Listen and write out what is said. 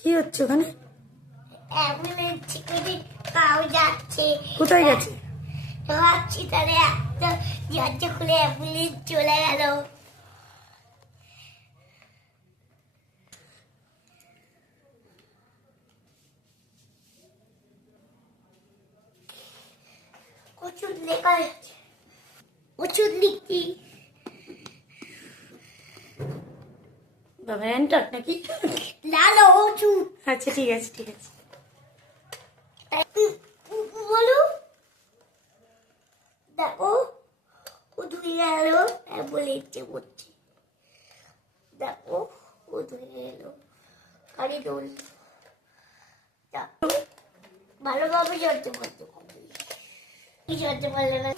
কি হচ্ছে ওখানে? অ্যাম্বুলেন্স করে কাউ যাচ্ছে। কোথায় গেছে? ভাবছি তাহলে একটা দরজা খুলে অ্যাম্বুলেন্স চলে গেল। ওষুধ লেখা আছে, ওষুধ লিখছি। বাবা অ্যান্টার নাকি? না না ওষুধ। আচ্ছা ঠিক আছে ঠিক আছে। বলো, দেখো ও ধুয়ে গেল, অ্যাম্বুলেন্সে পড়ছে। দেখো ও ধুয়ে গেল, গাড়ি দৌড় ভালোভাবে চলতে পারতো, কি চলতে পারলে না।